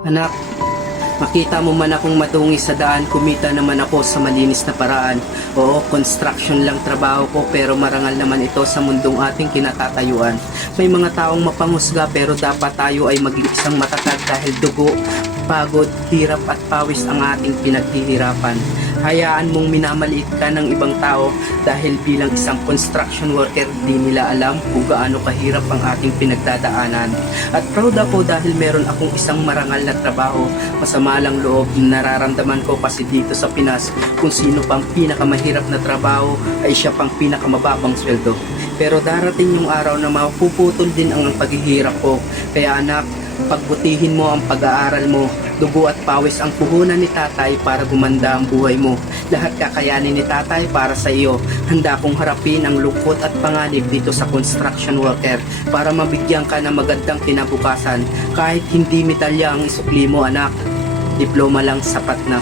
Anak, makita mo man akong madungis sa daan, kumita naman ako sa malinis na paraan. Oo, construction lang trabaho ko pero marangal naman ito sa mundong ating kinatatayuan. May mga taong mapanghusga pero dapat tayo ay maging isang matatag dahil dugo, pagod, hirap at pawis ang ating pinaghihirapan. Hayaan mong minamaliit ka ng ibang tao dahil bilang isang construction worker di nila alam kung gaano kahirap ang ating pinagdadaanan. At proud ako dahil meron akong isang marangal na trabaho. Masama lang loob nararamdaman ko kasi dito sa Pinas kung sino pang pinakamahirap na trabaho ay siya pang pinakamababang sweldo. Pero darating yung araw na mapuputol din ang paghihirap ko. Kaya anak, pagbutihin mo ang pag-aaral mo. Dugo at pawis ang puhunan ni tatay para gumanda ang buhay mo. Lahat kakayanin ni tatay para sa iyo. Handa kong harapin ang lungkot at panganib dito sa construction worker para mabigyan ka ng magandang kinabukasan. Kahit hindi medalya ang isukli mo anak, diploma lang sapat na.